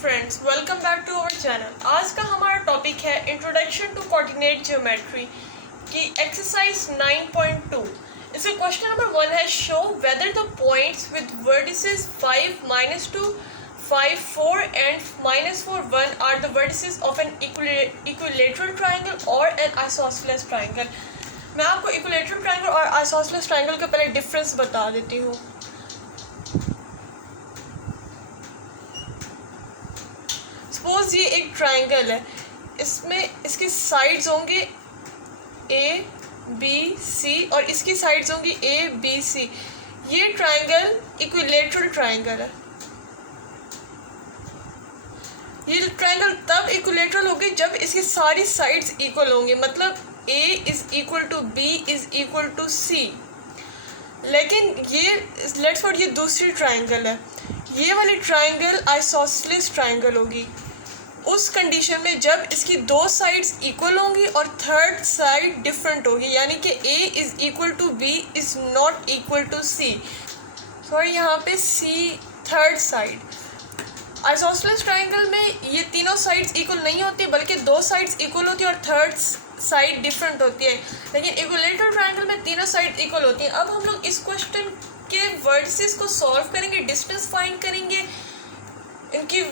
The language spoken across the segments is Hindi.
Friends, welcome back to our channel. आज का हमारा टॉपिक है इंट्रोडक्शन टू कोऑर्डिनेट ज्योमेट्री की एक्सरसाइज 9.2। इसका क्वेश्चन नंबर 1 है, show whether the points with vertices 5, -2, 5, 4 and -4, 1 are the vertices of an equilateral triangle और एन आइसोसेलेस ट्राइंगल। मैं आपको इक्विलेटरल ट्राइंगल और आइसोसेलेस ट्राइंगल का पहले डिफरेंस बता देती हूँ। सपोज ये एक ट्राइंगल है, इसमें इसकी साइड्स होंगी ए बी सी और इसकी साइड्स होंगी ए बी सी। ये ट्राइंगल इक्विलेटरल ट्राइंगल है। ये ट्राइंगल तब इक्विलेटरल होगी जब इसकी सारी साइड्स इक्वल होंगी, मतलब A is equal to B is equal to C. लेकिन ये लेट्स सपोज ये दूसरी ट्राइंगल है, ये वाली ट्राइंगल आइसोसेलेस ट्राइंगल होगी उस कंडीशन में जब इसकी दो साइड्स इक्वल होंगी और थर्ड साइड डिफरेंट होगी, यानी कि a is equal to b is not equal to c। Sorry, यहाँ पे c third side. Isosceles triangle में ये तीनों साइड्स इक्वल नहीं होती बल्कि दो साइड्स इक्वल होती है और थर्ड साइड डिफरेंट होती है। लेकिन इक्विलेटरल ट्राइंगल में तीनों साइड इक्वल होती हैं। अब हम लोग इस क्वेश्चन के वर्टिसेस को सॉल्व करेंगे, डिस्टेंस फाइंड करेंगे, इनकी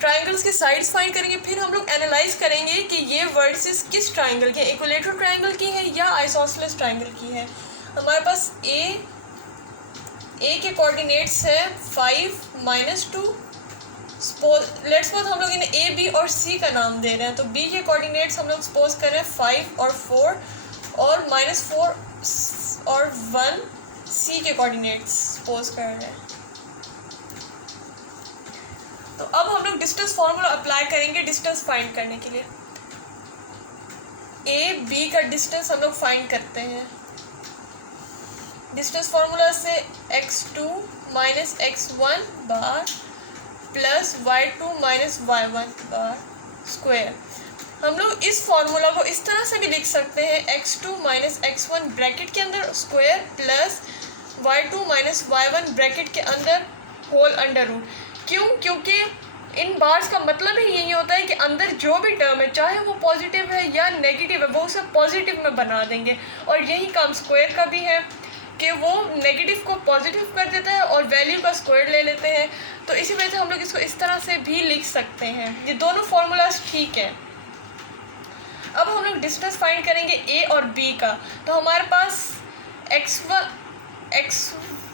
ट्राइंगल्स की साइड्स फाइंड करेंगे, फिर हम लोग एनालाइज करेंगे कि ये वर्टिसेस किस ट्राइंगल के, इक्विलेटरल ट्राइंगल की है या आइसोसेलेस ट्राइंगल की है। हमारे पास ए के कोऑर्डिनेट्स है 5, -2। लेट्स सपोज हम लोग इन्हें ए बी और सी का नाम दे रहे हैं, तो बी के कोऑर्डिनेट्स हम लोग सपोज कर रहे हैं 5 और 4 और -4 और 1 सी के कोऑर्डिनेट्स सपोज कर रहे हैं। तो अब हम लोग डिस्टेंस फार्मूला अप्लाई करेंगे डिस्टेंस फाइंड करने के लिए। ए बी का डिस्टेंस हम लोग फाइंड करते हैं। डिस्टेंस फार्मूला से x2 - x1 बार plus y2 - y1 bar square. हम लोग इस फार्मूला को इस तरह से भी लिख सकते हैं, x2 - x1 ब्रैकेट के अंदर square plus y2 - y1 bracket के अंदर होल अंडर रूट। क्यों? क्योंकि इन बार्स का मतलब ही यही होता है कि अंदर जो भी टर्म है, चाहे वो पॉजिटिव है या नेगेटिव है, वो उसे पॉजिटिव में बना देंगे। और यही काम स्क्वायर का भी है कि वो नेगेटिव को पॉजिटिव कर देता है और वैल्यू का स्क्वायर ले लेते हैं। तो इसी वजह से हम लोग इसको इस तरह से भी लिख सकते हैं। ये दोनों फार्मूलाज ठीक है। अब हम लोग डिस्टेंस फाइंड करेंगे ए और बी का। तो हमारे पास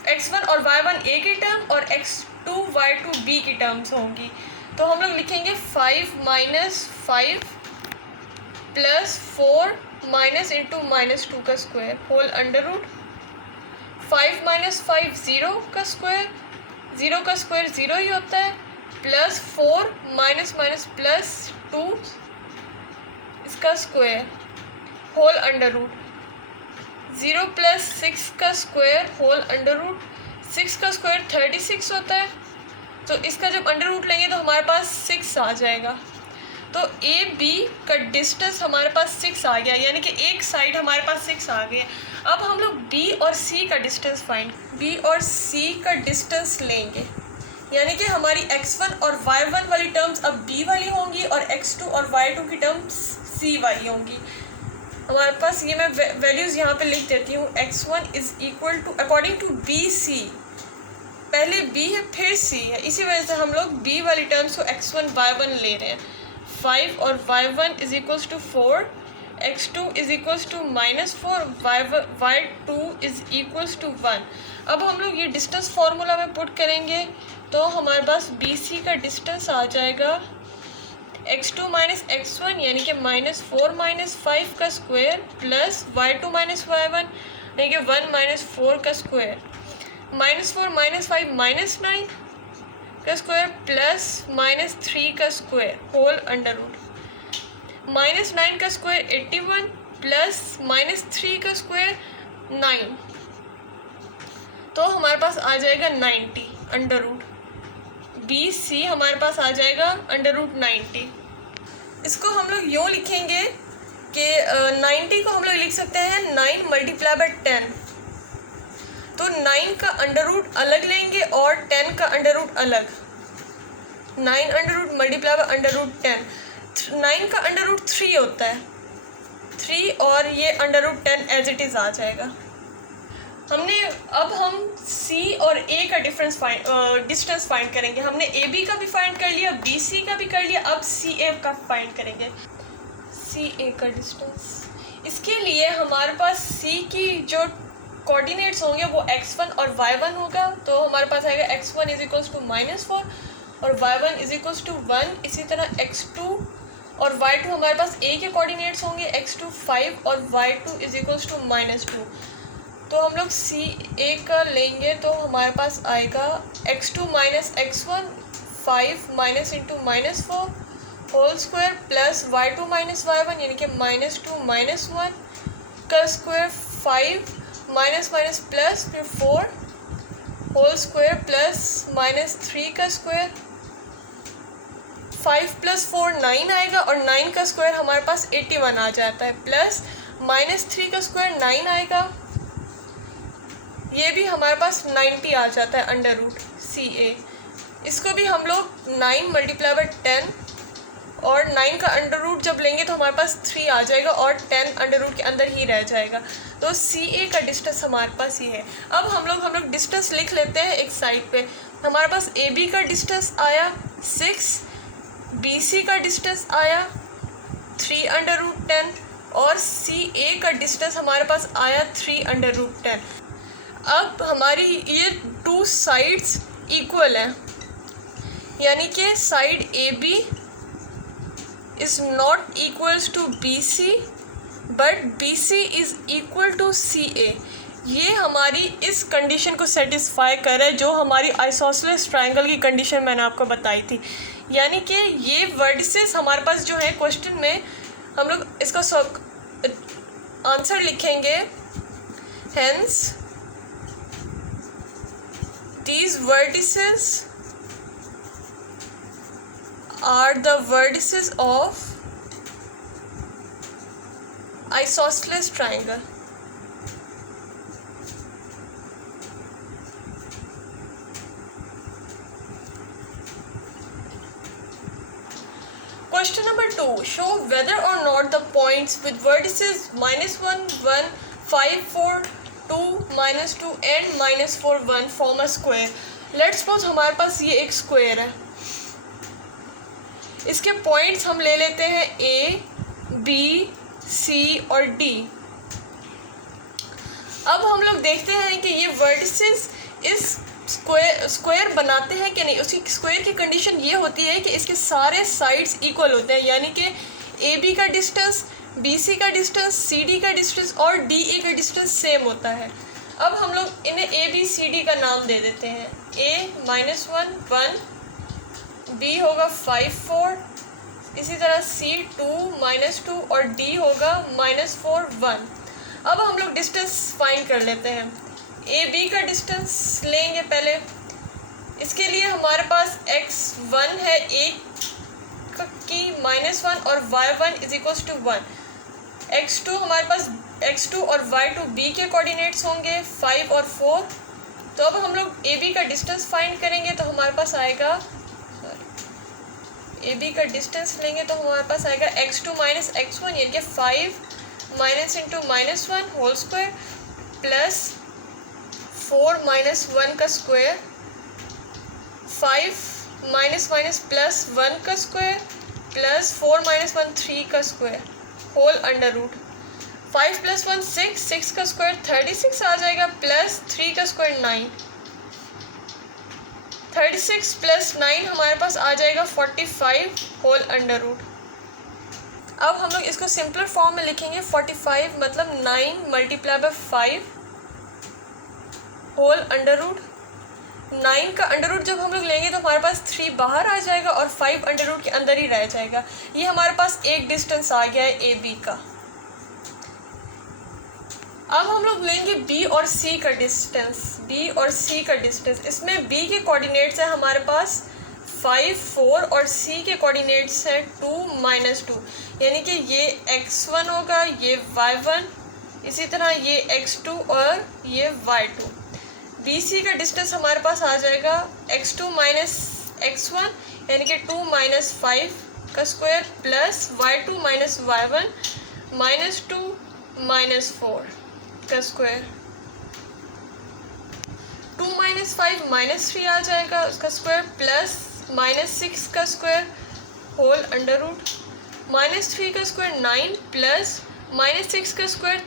x1 और y1 ए की टर्म और x2 y2 b की टर्म्स होंगी। तो हम लोग लिखेंगे 5 - 5 प्लस 4 माइनस इंटू -2 का स्क्वायर होल अंडर रूट। 5 - 5 0 का स्क्वायर, 0 का स्क्वायर 0 ही होता है, प्लस 4 माइनस प्लस 2 इसका स्क्वायर होल अंडर रूट। 0 + 6 का स्क्वायर होल अंडर रूट। 6 का स्क्वायर 36 होता है, तो इसका जब अंडर रूट लेंगे तो हमारे पास 6 आ जाएगा। तो ए बी का डिस्टेंस हमारे पास 6 आ गया, यानी कि एक साइड हमारे पास 6 आ गया। अब हम लोग बी और सी का डिस्टेंस बी और सी का डिस्टेंस लेंगे, यानी कि हमारी x1 और y1 वाली टर्म्स अब बी वाली होंगी और x2 और y2 की टर्म्स सी वाली होंगी। हमारे पास ये मैं वैल्यूज़ यहाँ पे लिख देती हूँ। x1 is equal to according to B C, पहले b है फिर c है, इसी वजह से हम लोग b वाली टर्म्स को x1 y1 ले रहे हैं। 5 और y1 is equals to 4, x2 is equals to -4, y2 is equals to 1। अब हम लोग ये डिस्टेंस फार्मूला में पुट करेंगे तो हमारे पास BC का डिस्टेंस आ जाएगा x2 - x1 यानी कि -4 - 5 का स्क्वायर प्लस y2 - y1 यानी कि 1 - 4 का स्क्वायर, -4 - 5 -9 का स्क्वायर प्लस -3 का स्क्वायर होल अंडर रूट। -9 का स्क्वायर 81 प्लस -3 का स्क्वायर 9, तो हमारे पास आ जाएगा 90 अंडर रूट। BC हमारे पास आ जाएगा अंडर रूट 90। इसको हम लोग यूँ लिखेंगे कि 90 को हम लोग लिख सकते हैं 9 × 10। तो 9 का अंडर रूट अलग लेंगे और 10 का अंडर रूट अलग। 9 under root multiply by under root 10। 9 का अंडर रूट 3 होता है, 3 और ये under root 10 as it is आ जाएगा। अब हम C और A का डिस्टेंस फाइंड करेंगे। हमने AB का भी फाइंड कर लिया, BC का भी कर लिया, अब CA का फाइंड करेंगे। CA का डिस्टेंस, इसके लिए हमारे पास C की जो कोऑर्डिनेट्स होंगे वो x1 और y1 होगा, तो हमारे पास आएगा x1 इज इक्वल्स टू -4 और y1 इज इक्वल्स टू 1। इसी तरह x2 और y2 हमारे पास A के कोऑर्डिनेट्स होंगे, x2 5 और y2 इज इक्वल्स टू -2। तो हम लोग CA का लेंगे तो हमारे पास आएगा x2 minus x1 5 minus into -4 whole square plus y2 minus y1 यानी कि -2 माइनस 1 का स्क्वायर 5 माइनस माइनस प्लस फिर 4 होल स्क्वायर प्लस -3 का स्क्वायर 5 + 4 9 आएगा और 9 का स्क्वायर हमारे पास 81 आ जाता है, प्लस -3 का स्क्वायर 9 आएगा, ये भी हमारे पास 90 आ जाता है अंडर रूट CA। इसको भी हम लोग 9 मल्टीप्लाई बाय 10 और 9 का अंडर रूट जब लेंगे तो हमारे पास 3 आ जाएगा और 10 अंडर रूट के अंदर ही रह जाएगा। तो CA का डिस्टेंस हमारे पास ही है। अब हम लोग डिस्टेंस लिख लेते हैं एक साइड पे। हमारे पास AB का डिस्टेंस आया 6, BC का डिस्टेंस आया 3 अंडर रूट 10 और CA का डिस्टेंस हमारे पास आया 3 अंडर रूट 10। अब हमारी ये 2 साइड्स इक्वल हैं, यानी कि side AB is not equals to BC but BC is equal to CA। ये हमारी इस कंडीशन को सेटिस्फाई करे जो हमारी आइसोसेलेस ट्रायंगल की कंडीशन मैंने आपको बताई थी। यानी कि ये वर्टिसेस हमारे पास जो है क्वेश्चन में, हम लोग इसका आंसर लिखेंगे, hence these vertices are the vertices of isosceles triangle। Question number 2. Show whether or not the points with vertices -1, 1, 5, 4, 2, -2 and -4, 1 form a square। Let's suppose हमारे पास ये एक स्क्वायर है, इसके पॉइंट्स हम ले लेते हैं A, B, C और D। अब हम लोग देखते हैं कि ये वर्टिसेस इस स्क्वायर बनाते हैं कि नहीं। उसकी स्क्वायर की कंडीशन ये होती है कि इसके सारे साइड्स इक्वल होते हैं, यानी कि AB का डिस्टेंस, BC का डिस्टेंस, CD का डिस्टेंस और DE का डिस्टेंस सेम होता है। अब हम लोग इन्हें ABCD का नाम दे देते हैं। A -1 1, B होगा 5 4, इसी तरह C 2 -2 और D होगा -4 1। अब हम लोग डिस्टेंस फाइंड कर लेते हैं। AB का डिस्टेंस लेंगे पहले। इसके लिए हमारे पास x1 है A की -1 और y1 is equals to 1। x2 हमारे पास x2 और y2 B के कोऑर्डिनेट्स होंगे 5 और 4। तो अब हम लोग AB का डिस्टेंस फाइंड करेंगे तो हमारे पास आएगा, AB का डिस्टेंस लेंगे तो हमारे पास आएगा x2 माइनस x1 यानी कि 5 minus into -1 whole square plus 4 minus 1 का स्क्वायर, 5 माइनस माइनस प्लस 1 का स्क्वायर प्लस 4 माइनस 1 3 का स्क्वायर होल अंडर रूट। 5 + 1 6, 6 का स्क्वायर 36 आ जाएगा प्लस 3 का स्क्वायर 9। 36 + 9 हमारे पास आ जाएगा 45 होल अंडर रूट। अब हम लोग इसको सिंपलर फॉर्म में लिखेंगे। 45 मतलब 9 multiply by 5 whole under root. 9 का अंडर रूट जब हम लोग लेंगे तो हमारे पास 3 बाहर आ जाएगा और 5 अंडर रूट के अंदर ही रह जाएगा। ये हमारे पास एक डिस्टेंस आ गया है AB का। अब हम लोग लेंगे B और C का डिस्टेंस। B और C का डिस्टेंस, इसमें B के कोऑर्डिनेट्स है हमारे पास 5 4 और C के कोऑर्डिनेट्स है 2 -2, यानी कि ये x1 होगा, ये y1, इसी तरह ये x2 और ये y2। BC का डिस्टेंस हमारे पास आ जाएगा x2 माइनस x1 यानी कि 2 माइनस 5 का square plus y2 minus y1 minus 2 minus 4 का स्क्वायर। 2 माइनस 5 माइनस 3 आ जाएगा उसका स्क्वायर प्लस माइनस 6 का square whole under root minus 3 का स्क्वायर 9 प्लस माइनस 6 का स्क्वायर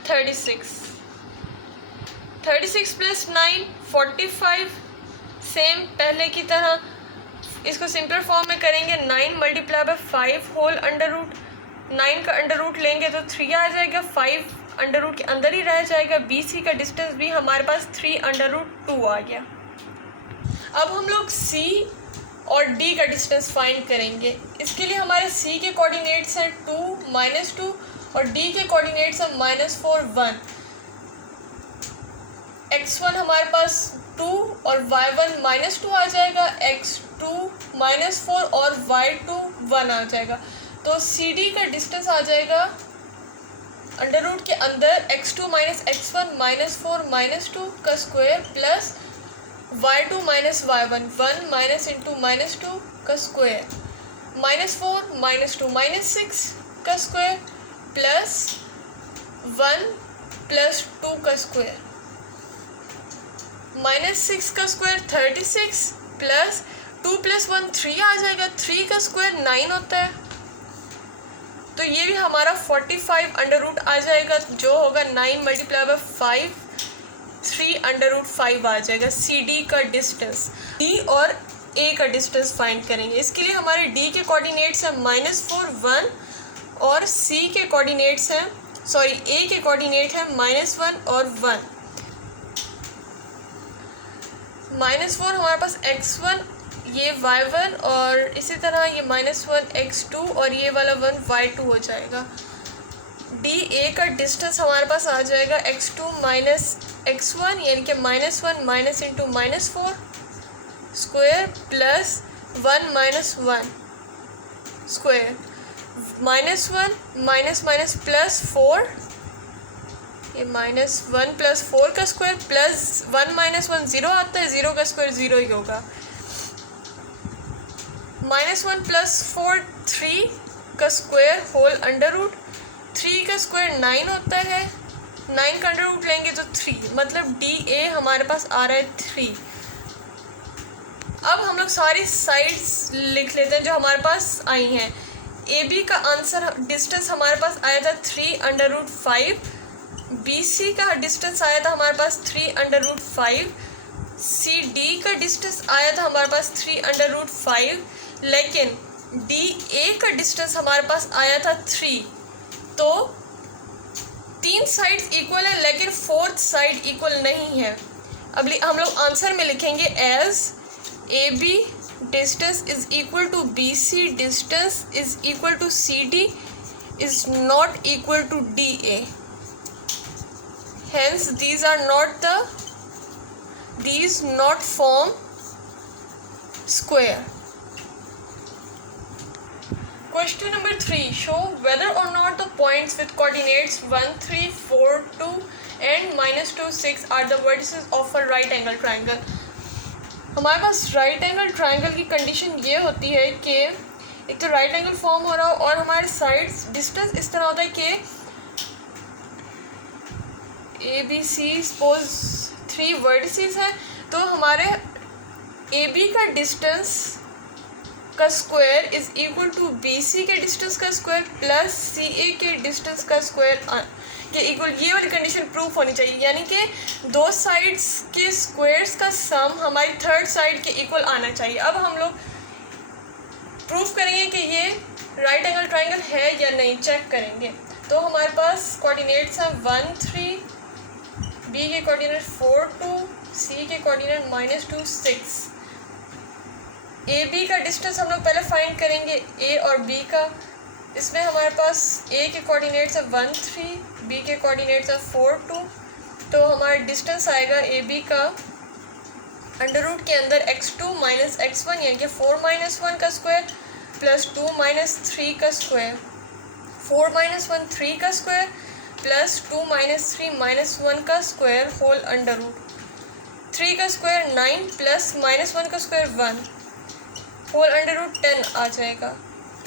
36 प्लस 9 45। सेम पहले की तरह इसको सिंपल फॉर्म में करेंगे। 9 multiply by 5 whole under root, 9 का अंडर रूट लेंगे तो 3 आ जाएगा, 5 अंडर रूट के अंदर ही रह जाएगा। BC का डिस्टेंस भी हमारे पास 3 अंडर रूट 2 आ गया। अब हम लोग C और D का डिस्टेंस फाइंड करेंगे। इसके लिए हमारे C के कोऑर्डिनेट्स हैं 2 माइनस 2 और D के कोऑर्डिनेट्स हैं माइनस 4 1। x1 हमारे पास 2 और y1 माइनस 2 आ जाएगा, x2 माइनस 4 और y2 1 आ जाएगा। तो CD का डिस्टेंस आ जाएगा अंडर रूट के अंदर x2 minus x1 minus 4 minus 2 का square plus y2 minus y1 1 minus into minus 2 का स्क्वायर माइनस 4 माइनस 2 माइनस 6 का स्क्वायर प्लस 1 प्लस 2 का स्क्वायर माइनस 6 का स्क्वायर 36 प्लस 2 प्लस 1 3 आ जाएगा, 3 का स्क्वायर 9 होता है। तो ये भी हमारा 45 अंडर रूट आ जाएगा, जो होगा 9 मल्टीप्लाई बाय 5 3 अंडर रूट 5 आ जाएगा। CD का डिस्टेंस। D और A का डिस्टेंस फाइंड करेंगे। इसके लिए हमारे D के कोऑर्डिनेट्स हैं माइनस 4 1 और C के कोऑर्डिनेट्स हैं A के कोऑर्डिनेट हैं माइनस 1 और 1। माइनस 4 हमारे पास x1 ये y1 और इसी तरह ये माइनस 1 x2 और ये वाला 1 y2 हो जाएगा। DA का डिस्टेंस हमारे पास आ जाएगा x2 माइनस x1 यानी कि minus 1 minus into minus 4 square plus 1 minus 1 square minus 1 minus minus plus 4 ये माइनस 1 प्लस 4 का स्क्वायर प्लस 1 माइनस 1 0 आता है, 0 का स्क्वायर 0 ही होगा। माइनस 1 प्लस 4 3 का स्क्वायर होल अंडर रूट 3 का स्क्वायर 9 होता है, 9 का अंडर रूट लेंगे तो 3, मतलब DA हमारे पास आ रहा है 3। अब हम लोग सारी साइड्स लिख लेते हैं जो हमारे पास आई हैं। AB का आंसर डिस्टेंस हमारे पास आया था 3 अंडर रूट 5, BC का डिस्टेंस आया था हमारे पास 3 अंडर रूट 5, CD का डिस्टेंस आया था हमारे पास 3 अंडर रूट 5, लेकिन DA का डिस्टेंस हमारे पास आया था 3। तो 3 साइड्स इक्वल है लेकिन 4th साइड इक्वल नहीं है। अब हम लोग आंसर में लिखेंगे as AB distance is equal to BC distance is equal to CD is not equal to DA। Hence these not form square. Question number 3. Show whether or not the points with coordinates 1 3 4 2 and minus 2 6 are the vertices of a right angle triangle. हमारे पास राइट एंगल ट्राइंगल की कंडीशन ये होती है कि एक तो राइट एंगल फॉर्म हो रहा हो और हमारे साइड्स डिस्टेंस इस तरह होता है कि ABC सपोज 3 वर्टिसेस हैं, तो हमारे AB का डिस्टेंस का square is equal to BC के डिस्टेंस का स्क्वायर प्लस CA के डिस्टेंस का स्क्वायर के इक्वल। ये वाली कंडीशन प्रूफ होनी चाहिए, यानी कि दो साइड्स के स्क्वायर्स का सम हमारी थर्ड साइड के इक्वल आना चाहिए। अब हम लोग प्रूफ करेंगे कि ये राइट एंगल ट्राइंगल है या नहीं, चेक करेंगे। तो हमारे पास कोऑर्डिनेट्स हैं 1 3, B के कोऑर्डिनेट 4 2, C के कोऑर्डिनेट माइनस 2 6। AB का डिस्टेंस हम लोग पहले फाइंड करेंगे A और B का। इसमें हमारे पास A के कोऑर्डिनेट्स है 1 3, B के कोऑर्डिनेट्स है 4 2। तो हमारा डिस्टेंस आएगा AB का अंडर रूट के अंदर x2 माइनस x1 यानी कि 4 माइनस 1 का स्क्वायर प्लस 2 माइनस 3 का स्क्वायर, 4 माइनस 1 3 का स्क्वायर प्लस 2 माइनस 3 माइनस 1 का स्क्वायर होल अंडर रूट 3 का स्क्वायर 9 प्लस माइनस 1 का स्क्वायर 1 होल अंडर रूट 10 आ जाएगा।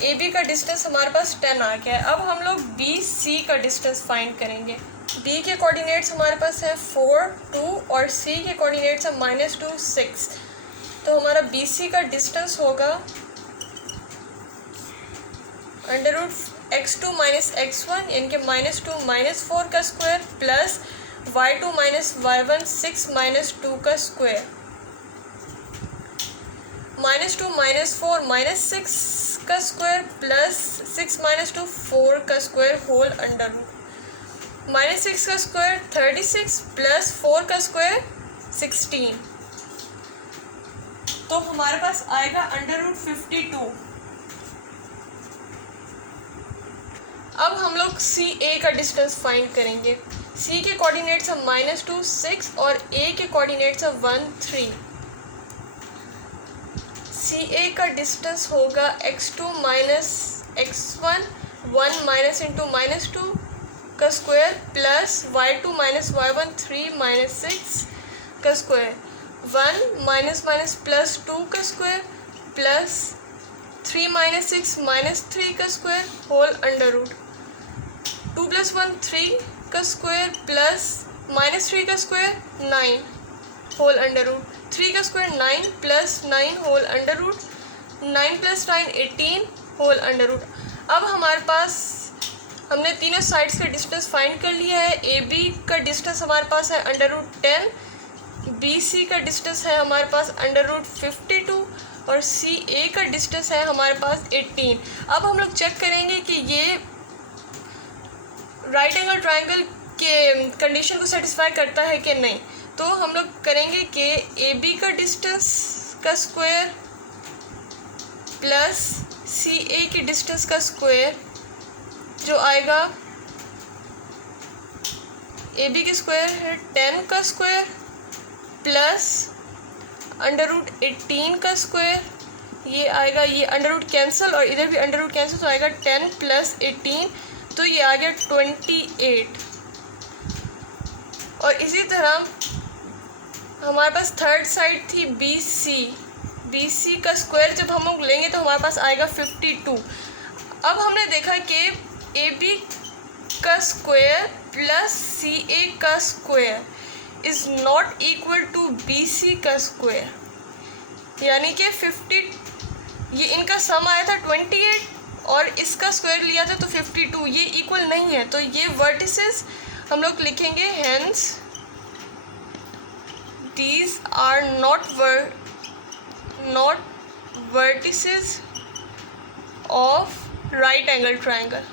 ए बी का डिस्टेंस हमारे पास 10 आ गया है। अब हम लोग बी सी का डिस्टेंस फाइंड करेंगे। बी के कोऑर्डिनेट्स हमारे पास है 4 2 और सी के कोऑर्डिनेट्स है -2 6। तो हमारा बी सी का डिस्टेंस होगा under root x2 minus x1 यानी कि -2 -4 का square plus y2 minus y1 6 -2 का स्क्वायर, -2 -4 -6 का स्क्वायर प्लस 6 -2 4 का स्क्वायर होल अंडर रूट, -6 का स्क्वायर 36 प्लस 4 का स्क्वायर 16। तो हमारे पास आएगा अंडर रूट 52। अब हम लोग सी ए का डिस्टेंस फाइंड करेंगे। सी के कोऑर्डिनेट्स है -2 6 और ए के कोऑर्डिनेट्स है 1 3। सी ए का डिस्टेंस होगा x2 minus x1 1 minus into -2 का square plus y2 minus y1 3 minus 6 का स्क्वायर, 1 माइनस माइनस प्लस 2 का स्क्वायर प्लस 3 माइनस 6 माइनस 3 का square whole under root, 2 plus 1 3 का स्क्वायर प्लस -3 का स्क्वायर 9 होल अंडर रूट, 3 का square 9 plus 9 whole under root, 9 plus 9 18 whole under root. अब हमारे पास हमने तीनों साइड्स का डिस्टेंस फाइंड कर लिया है। ए बी का डिस्टेंस हमारे पास है अंडर रूट 10, बी सी का डिस्टेंस है हमारे पास अंडर रूट 52 और सी ए का डिस्टेंस है हमारे पास 18। अब हम लोग चेक करेंगे कि ये राइट एंगल ट्रायंगल के कंडीशन को सेटिस्फाई करता है कि नहीं। तो हम लोग करेंगे कि ए बी का डिस्टेंस का स्क्वायर प्लस सी ए के डिस्टेंस का स्क्वायर जो आएगा, ए बी का स्क्वायर है 10 का स्क्वायर प्लस अंडर रूट 18 का स्क्वायर, ये आएगा, ये अंडर रूट कैंसिल और इधर भी अंडर रूट कैंसिल, तो आएगा 10 प्लस 18, तो ये आ गया 28। और इसी तरह हमारे पास थर्ड साइड थी बी सी का स्क्वायर जब हम लोग लेंगे तो हमारे पास आएगा 52। अब हमने देखा कि ए बी का स्क्वायर प्लस सी ए का square is not equal to B C का स्क्वायर, यानी कि 50, ये इनका सम आया था 28 और इसका स्क्वायर लिया था तो 52, ये इक्वल नहीं है। तो ये वर्टिसेस हम लोग लिखेंगे hence these are not vertices of right angle triangle।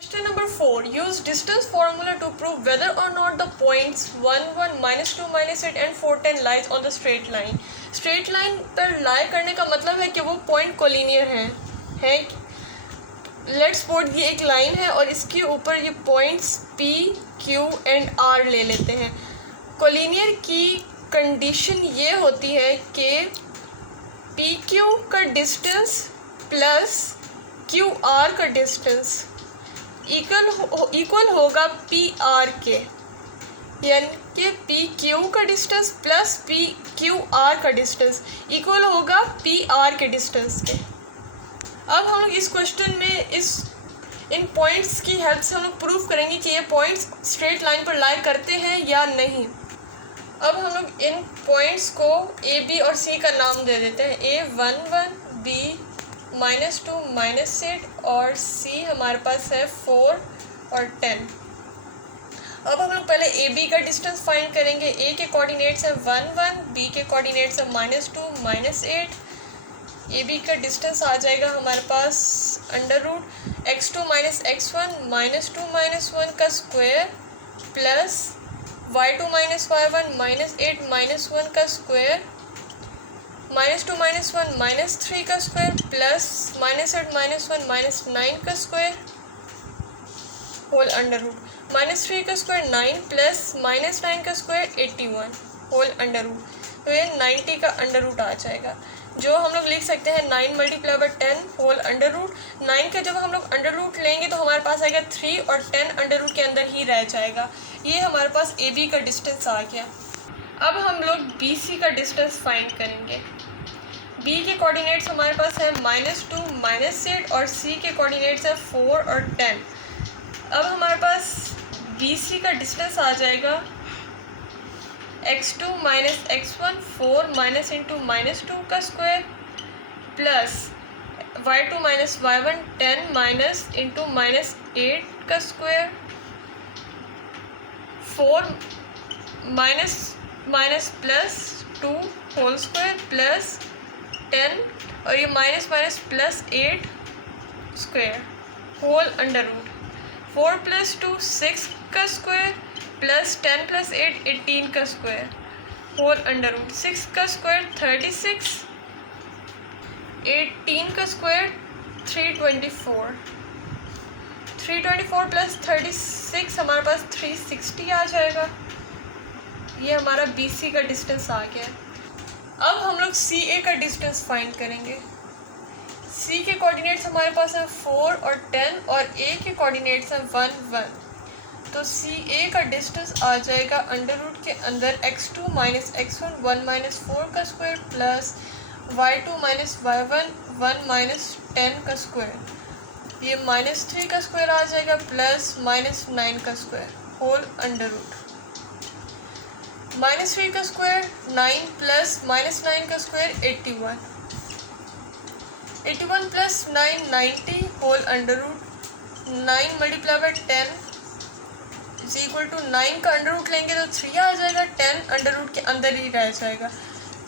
Question number 4, use distance formula to prove whether or not the points 1 1 -2 -8 and 4 10 lies on the straight line। Straight line पर लाई करने का मतलब है कि वो पॉइंट कोलिनियर है। लेट्स सपोज ये एक लाइन है और इसके ऊपर ये points P, Q and R ले लेते हैं। कोलिनियर की कंडीशन ये होती है कि PQ का डिस्टेंस प्लस QR का डिस्टेंस इक्वल होगा PR के, यानी कि PQ का डिस्टेंस प्लस PQR का डिस्टेंस इक्वल होगा PR के डिस्टेंस के। अब हम लोग इस क्वेश्चन में इन पॉइंट्स की हेल्प से हम लोग प्रूव करेंगे कि ये पॉइंट्स स्ट्रेट लाइन पर लाई करते हैं या नहीं। अब हम लोग इन पॉइंट्स को ए बी और सी का नाम दे देते हैं, A1 1 B -2 -8 और C हमारे पास है 4 और 10। अब हम लोग पहले ए बी का डिस्टेंस फाइंड करेंगे। ए के कोऑर्डिनेट्स है 1 1, बी के कोऑर्डिनेट्स है -2 -8। ए बी का डिस्टेंस आ जाएगा हमारे पास under root x2 minus x1 -2 -1 का square plus y2 minus y1 -8 -1 का स्क्वायर, -2 -1 -3 का स्क्वायर प्लस -8 -1 -9 का स्क्वायर होल अंडर रूट, -3 का स्क्वायर 9 प्लस -9 का स्क्वायर 81 होल अंडर रूट। तो ये 90 का अंडर रूट आ जाएगा, जो हम लोग लिख सकते हैं 9 × 10 होल अंडर रूट। 9 का जब हम लोग अंडर रूट लेंगे तो हमारे पास आएगा 3 और 10 अंडर रूट के अंदर ही रह जाएगा। ये हमारे पास ए बी का डिस्टेंस आ गया। अब हम लोग बी सी का डिस्टेंस फाइंड करेंगे। बी के कोऑर्डिनेट्स हमारे पास है -2 -8 और सी के कोऑर्डिनेट्स है 4 और 10। अब हमारे पास बी सी का डिस्टेंस आ जाएगा x2 - x1 4 - इंटू -2 का square plus y2 - y1 10 minus into -8 का square 4 minus plus 2 whole square plus 10 और ये minus minus plus 8 square whole under root 4 + 2 6 का स्क्वायर प्लस 10 + 8 18 का स्क्वायर होल अंडर रूट 6 का स्क्वायर 36 18 का स्क्वायर 324 प्लस 36 हमारे पास 360 आ जाएगा। ये हमारा बी सी का डिस्टेंस आ गया। अब हम लोग सी ए का डिस्टेंस फाइंड करेंगे। सी के कोऑर्डिनेट्स हमारे पास हैं 4 और 10 और ए के कोऑर्डिनेट्स हैं 1 1। तो सी ए का डिस्टेंस आ जाएगा अंडर रूट के अंदर x2 - x1 1 - 4 का स्क्वायर प्लस y2 - y1 1 - 10 का स्क्वायर। ये -3 का स्क्वायर आ जाएगा प्लस -9 का स्क्वायर होल अंडर रूट -3 का स्क्वायर 9 प्लस -9 का square 81 plus 9 90 whole under root 9 × 10 is equal to 9 का अंडर रूट लेंगे तो 3 आ जाएगा, 10 अंडर रूट के अंदर ही रह जाएगा।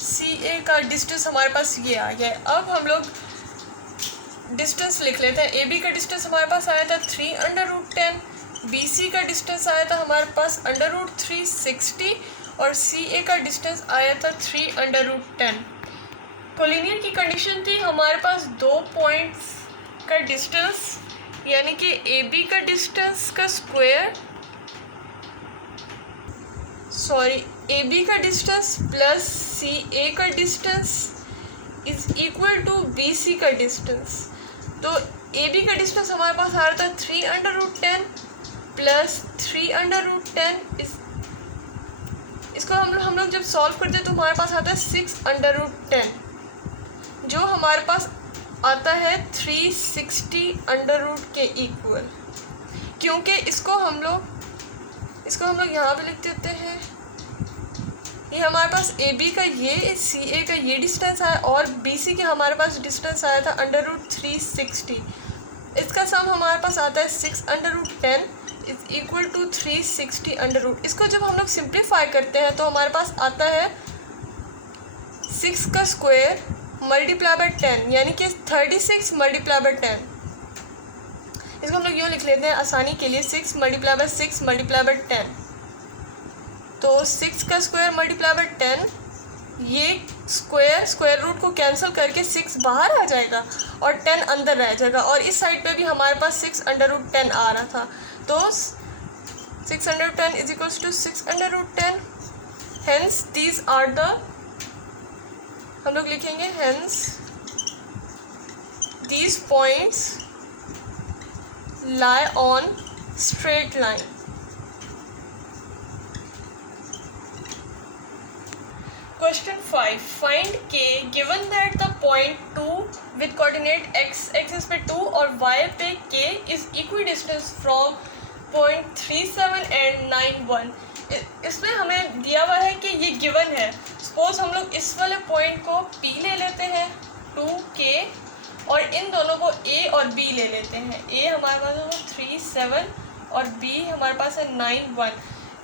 सी ए का डिस्टेंस हमारे पास ये आ गया है। अब हम लोग डिस्टेंस लिख लेते हैं। ए बी का डिस्टेंस हमारे पास आया था 3 √ 10, बी सी का डिस्टेंस आया था हमारे पास √3 60 और सी ए का डिस्टेंस आया था 3 √ 10। कोलिनियर की कंडीशन थी हमारे पास 2 पॉइंट्स का डिस्टेंस यानी कि ए बी का डिस्टेंस का स्क्वायर ए बी का डिस्टेंस प्लस सी ए का distance is equal to B C का डिस्टेंस। तो ए बी का डिस्टेंस हमारे पास आ रहा था 3 √ 10 प्लस 3 √ 10 इसको हम लोग जब सॉल्व करते हैं तो हमारे पास आता है 6 √ 10 जो हमारे पास आता है 360 √ के इक्वल। क्योंकि इसको हम लोग यहाँ पे लिख देते हैं। ये हमारे पास ए बी का ये सी ए का ये डिस्टेंस आया और बी सी के हमारे पास डिस्टेंस आया था √360। इसका सम हमारे पास आता है 6 √ 10 इज इक्वल टू 360 √। इसको जब हम लोग सिंप्लीफाई करते हैं तो हमारे पास आता है 6 का स्क्वायर मल्टीप्लाई बाय 10 यानी कि 36 मल्टीप्लाई बाय 10। इसको हम लोग यूँ लिख लेते हैं आसानी के लिए 6 मल्टीप्लाई बाय 6 मल्टीप्लाई बाय 10। तो 6 का स्क्वायर मल्टीप्लाई बाय 10 ये स्क्वायर रूट को कैंसिल करके 6 बाहर आ जाएगा और 10 अंदर रह जाएगा और इस साइड पे भी हमारे पास 6 √ 10 आ रहा था। तो 6 × 10 is equals to 6 √ 10। Hence these are the हम लोग लिखेंगे hence these points lie on straight line. Question 5. Find k given that the point 2 with coordinate x axis पे 2 और y पे k is equidistant from point 37 and 91. इसमें हमें दिया हुआ है कि ये गिवन है। सपोज हम लोग इस वाले पॉइंट को p ले लेते हैं 2k और इन दोनों को a और b ले लेते हैं। a हमारे पास है 37 और b हमारे पास है 91।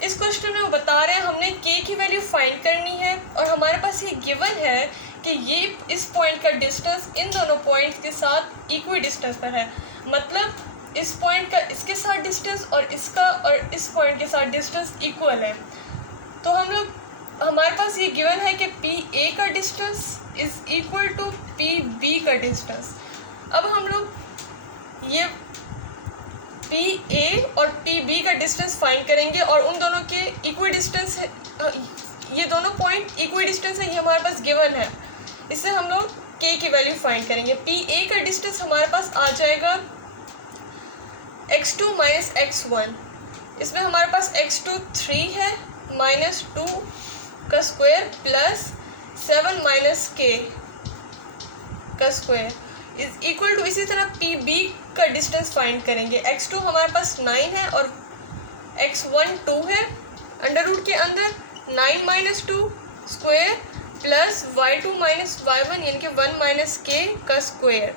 इस क्वेश्चन में वो बता रहे हैं हमने k की वैल्यू फाइंड करनी है और हमारे पास ये गिवन है कि ये इस पॉइंट का डिस्टेंस इन दोनों पॉइंट्स के साथ इक्वी डिस्टेंस पर है। मतलब इस पॉइंट का इसके साथ डिस्टेंस और इसका और इस पॉइंट के साथ डिस्टेंस इक्वल है। तो हमारे पास ये गिवन है कि पी ए का distance is equal to P B का डिस्टेंस। अब हम लोग ये पी ए और पी बी का डिस्टेंस फाइंड करेंगे और उन दोनों के इक्वी डिस्टेंस है। ये दोनों पॉइंट इक्वी डिस्टेंस है, ये हमारे पास गिवन है। इससे हम लोग के की वैल्यू फाइंड करेंगे। पी ए का डिस्टेंस हमारे पास आ जाएगा x2 - x1। इसमें हमारे पास x2 3 है -2 का स्क्वायर प्लस 7 माइनस के का स्क्वायर इज इक्वल टू, इसी तरह पी बी का डिस्टेंस फाइंड करेंगे। x2 हमारे पास 9 है और x1 2 है, अंडर रूट के अंदर 9 minus 2 square plus y2 minus y1 यानी कि 1 माइनस के का स्क्वायर।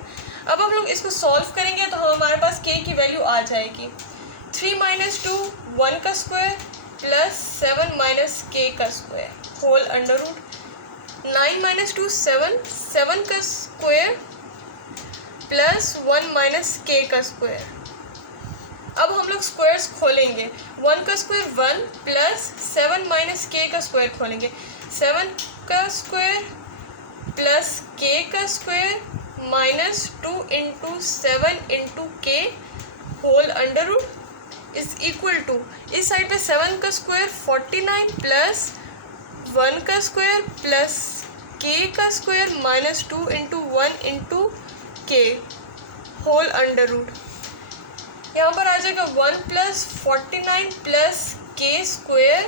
अब हम लोग इसको सॉल्व करेंगे तो हमारे पास k की वैल्यू आ जाएगी 3 माइनस 2 1 का स्क्वायर प्लस 7 माइनस के का square whole under root 9 minus 2 7 का स्क्वायर प्लस 1 माइनस के का स्क्वायर। अब हम लोग स्क्वायर्स खोलेंगे, 1 का स्क्वायर 1 प्लस 7 माइनस के का स्क्वायर खोलेंगे, 7 का स्क्वायर प्लस के का square minus 2 into 7 into k whole under root is equal to, इस साइड पे 7 का स्क्वायर 49 प्लस 1 का स्क्वायर प्लस के का square minus 2 into 1 into k whole under root. यहाँ पर आ जाएगा 1 plus 49 plus k square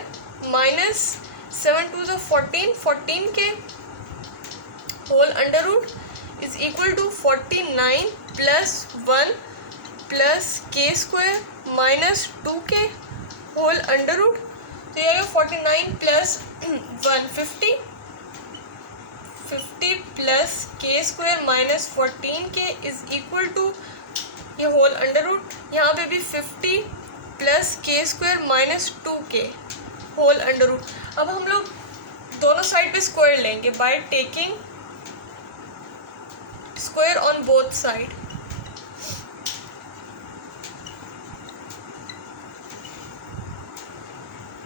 minus 7 to the 14 k whole under root is equal to 49 plus 1 plus k square minus 2 k whole under root. तो ये 49 plus 1 50 plus k square minus 14 k is equal to ये होल अंडर रूट, यहाँ पे भी 50 plus k square minus 2 k whole under root. अब हम लोग दोनों साइड पे स्क्वायर लेंगे by taking square on both side.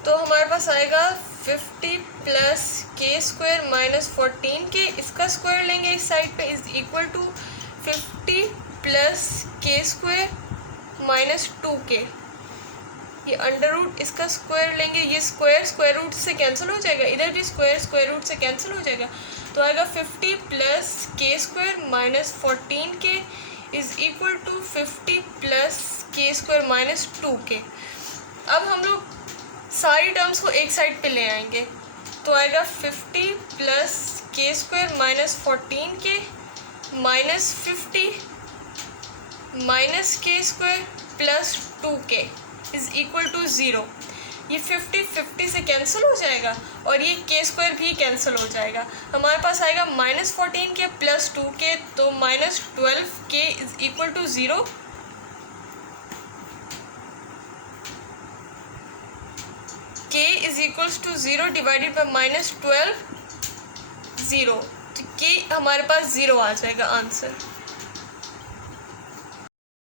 तो हमारे पास आएगा 50 प्लस के स्क्वायर माइनस 14 के, इसका स्क्वायर लेंगे इस साइड पे is equal to 50 plus k square minus 2 के, ये अंडर रूट इसका स्क्वायर लेंगे, ये स्क्वायर रूट से कैंसिल हो जाएगा, इधर भी स्क्वायर रूट से कैंसिल हो जाएगा। तो आएगा 50 plus k square minus 14 k is equal to 50 plus k square minus 2 के। अब हम लोग सारी टर्म्स को एक साइड पे ले आएंगे तो आएगा 50 प्लस के स्क्वायर माइनस 14 के माइनस 50 माइनस के स्क्वायर प्लस 2 के इज इक्वल टू 0। ये 50 से कैंसिल हो जाएगा और ये के स्क्वायर भी कैंसिल हो जाएगा। हमारे पास आएगा माइनस 14 के प्लस 2 के, तो minus 12 k is equal to 0। k is equals to 0 divided by minus 12 0, तो k हमारे पास 0 आ जाएगा आंसर।